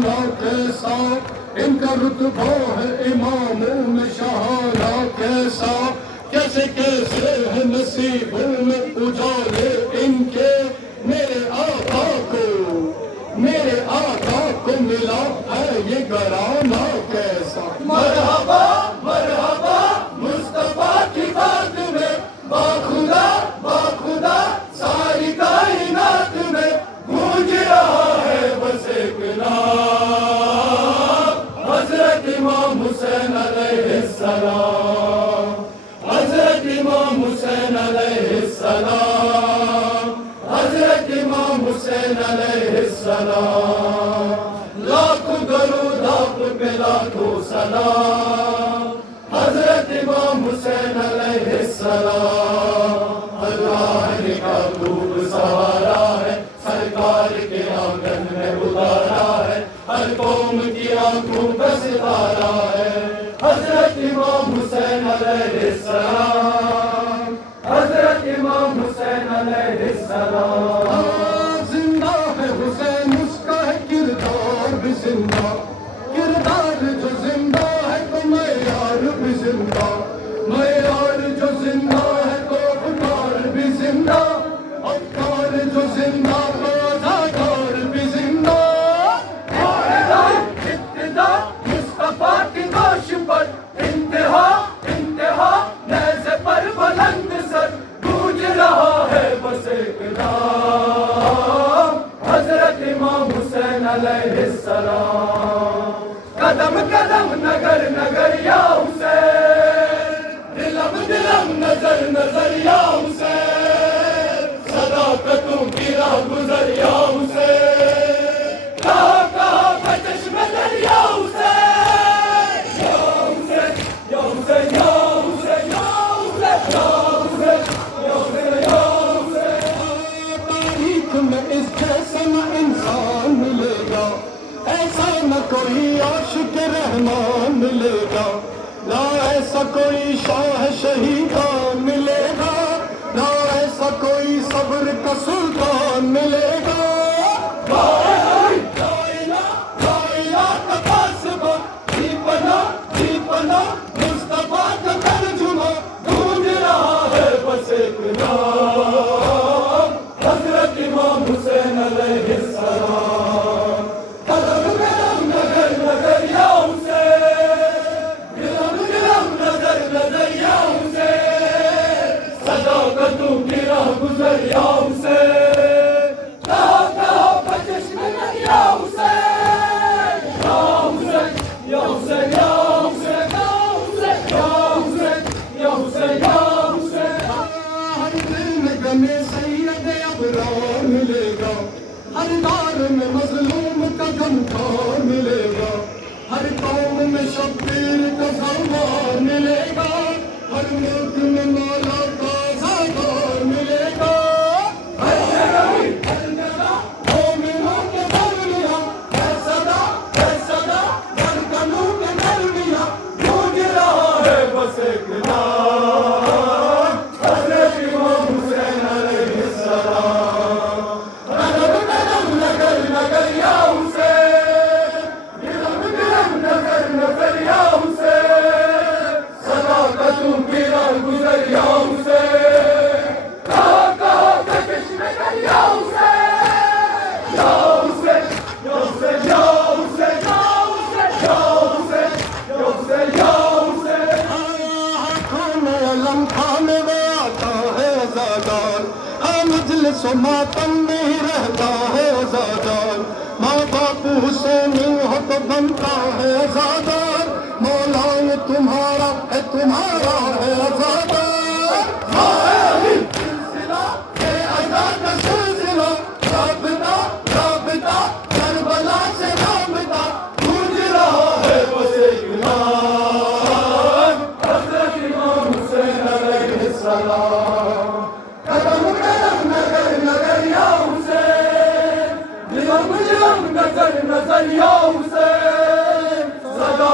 شہانہ کیسا ان کا رتبہ ہے اماموں میں شہانہ کیسا کیسے کیسے ہے نصیبوں میں اجالے ان کے میرے آقا کو ملا ہے یہ گھرانہ کیسا مرحبا مرحبا مصطفیٰ کی بات میں باخدا ساری کائنات میں گونج رہا ہے بس ایک نام حضرت امام حسین علیہ السلام حضرت امام حسین علیہ السلام حضرت امام حسین علیہ السلام لاکھوں درود آپ پہ لاکھوں سلام حضرت امام حسین علیہ السلام اللہ نے کا خوب سوارا ہے سرکار کے آنگن میں اتارا ہے ہر قوم کی آنکھوں کا ستارہ ہے حضرت امام حسین علیہ السلام حضرت امام حسین علیہ السلام زندہ ہے حسین اس کا ہے کردار بھی زندہ کردار جو زندہ ہے تو معیار بھی زندہ معیار جو زندہ ہے تو افکار بھی زندہ افکار جو زندہ تو اداکار بھی زندہ ابتدا مصطفیٰ کی گوش پر انتہا انتہا نیزے پر بلند سر گونج رہا ہے بس ایک نام حضرت امام حسین علیہ السلام قدم قدم نگر نگر یا حسین دلم دلم نظر نظر یا حسین صداقتوں کی راہ گزر یا حسین کہاں کہاں کا چشمہ در یا حسین یا حسین یا حسین یا حسین یا حسین یا حسین یا حسین تاریخ میں اس جیسا نہ انسان ملے گا ایسا نہ کوئی عاشق رحمان ملے گا نہ ایسا کوئی شاہ شہیدان ملے گا نہ ایسا کوئی صبر کا سلطان ملے گا مصطفیٰ کا ترجمہ گونج رہا ہے بس ایک نام حضرت امام حسین علیہ السلام قدم قدم نگر نگر یا حسین گرم گرم نظر نظر یا حسین صداقتوں کی راہ گزر یا حسین کہاں کہاں کا چشمہ در یا حسین یا حسین یا حسین یا حسین ہر دل میں غمِ سید ابرار ملے گا ہر دار میں مظلوم کا غمخوار ملے گا ہر قوم میں شبیر کا زوار ملے گا ہر ملک میں مولا کا زادار ملے گا ہر جگہ مومنوں کے درمیاں ہے صدا دھڑکنوں کے درمیاں گونج رہا ہے بس ایک نام حضرت امام حسین علیہ السلام قدم قدم نگر نگر یا حسین گرم گرم نظر نظر یا حسین صداقتوں کی راہ گزر یا حسین کہاں کہاں کا چشمہ در یا حسین یا حسین یا حسین یا حسین یا حسین یا حسین یا حسین آنکھوں میں علم کھانے میں آتا ہے زادار ہر مجلس و ماتم میں ہی رہتا ہے زادار ماں باپ حسینی ہو تو بنتا ہے زادار مولا یہ تمہارا ہے تمہارا ہے زادار سلسلہ اے آزاد کا سلسلہ رابطہ رابطہ کربلا سے رابطہ گونج رہا ہے بس ایک نام حضرت امام حسین علیہ السلام قدم قدم نگر نگر یا حسین دلم دلم نظر نظر یا حسین صدا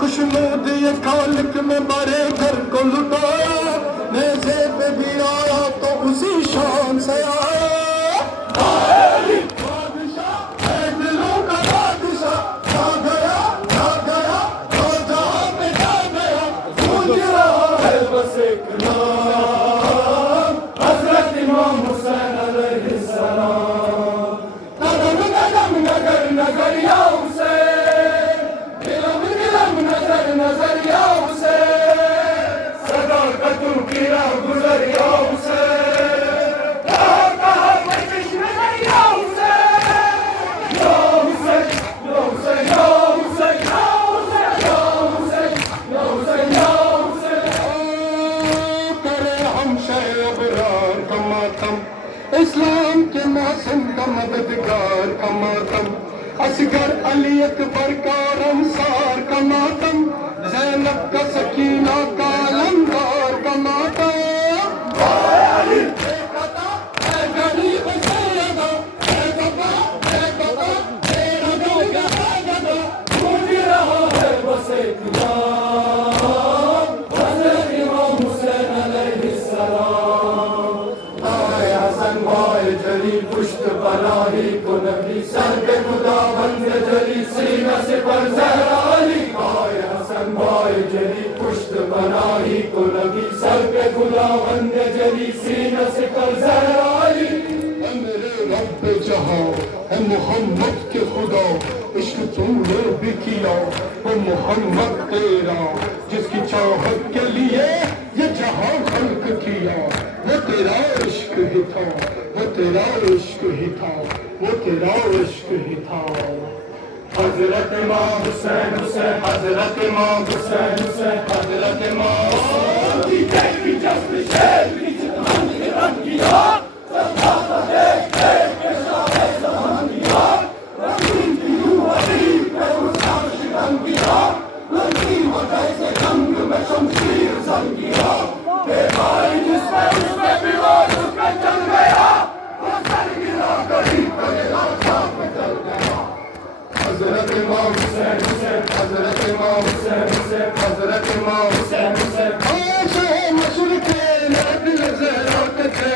خوشنود یہ خالق میں بڑے گھر کو لٹایا نیزے پہ بھی آیا تو اسی شان سے آیا بادشاہ اے دلوں کا بادشاہ آ گیا تو جہاں پہ جا گیا گونج رہا ہے بس ایک نام حضرت امام حسین علیہ السلام نگم نگم نگر نگر یا حسین علم علم نظر نظر یا حسین صداقتوں کی راہ گزر یا حسین کہاں پہ چشم نظر یا حسین یا حسین یا حسین یا حسین یا حسین یا حسین یا حسین کرے ہم شہ ابرار کا ماتم اسلام کے محسن کا مددگار کا ماتم اصغر علی اکبر کا رمسار کا ماتم زینب کا سکینہ کا علمدار کا ماتم اے علی اے قطع اے غریب سیدہ اے بابا تیرا دل گدا گدا گونج رہا ہے بس ایک نام حضرت امام حسین علیہ السلام آئے حسن بھائی جلی پشت پناہی کو نبی سر پہ خدا بند جلی سینہ سے پر زہرا علی آئے حسن بھائی جلی پشت پناہی کو نبی سر پہ خدا بند جلی سینہ سے پر زہرا علی اے میرے رب جہاں اے محمد کے خدا عشق تم نے بھی کیا وہ محمد تیرا جس کی چاہت کے لیے یہ جہاں خلق کیا وہ تیرا عشق ہی تھا وہ تیرا عشق ہی تھا وہ تیرا عشق ہی تھا حضرت امام حسین حسین حضرت امام حسین حسین حضرت امام حسین کی دیکھی جذب شیر کی جتمان کی رنگ کیا سبھاتا دیکھ دیکھ کے شاہ زمان کیا رسول کی روح عظیم پہ حسام شکن کیا لنکی وقت سے جنگ میں شمشیر زن کیا بے بھائی جس پہ اس پہ بیوار اس پہ چل گیا وہ سر گرا گڑی پر لاکھا پہ چل گیا حضرت امام حسین حسین حضرت امام حسین حسین حضرت امام حسین حسین آشے مشرق نبی زہرا کے تھے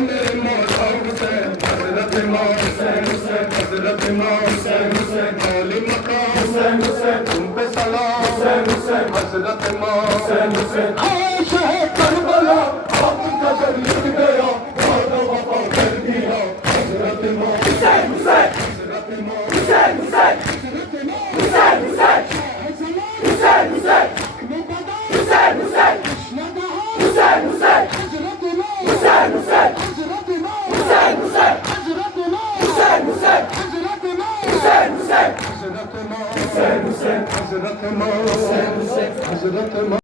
میرے مولا حسین حضرت امام حسین حسین حضرت امام حسین حسین عالی مقام حسین حسین تم پہ سلام حسین حسین حضرت امام حسین حسین آشے کربلا آپ کا جل لٹ گیا وعدہ وفا کر دیا حضرت امام حسین حسین حضرت امام حسین حسین حسین حسین حسین حسین حسین حسین حسین حسین حسین حسین حسین حسین حسین حسین حسین حسین حسین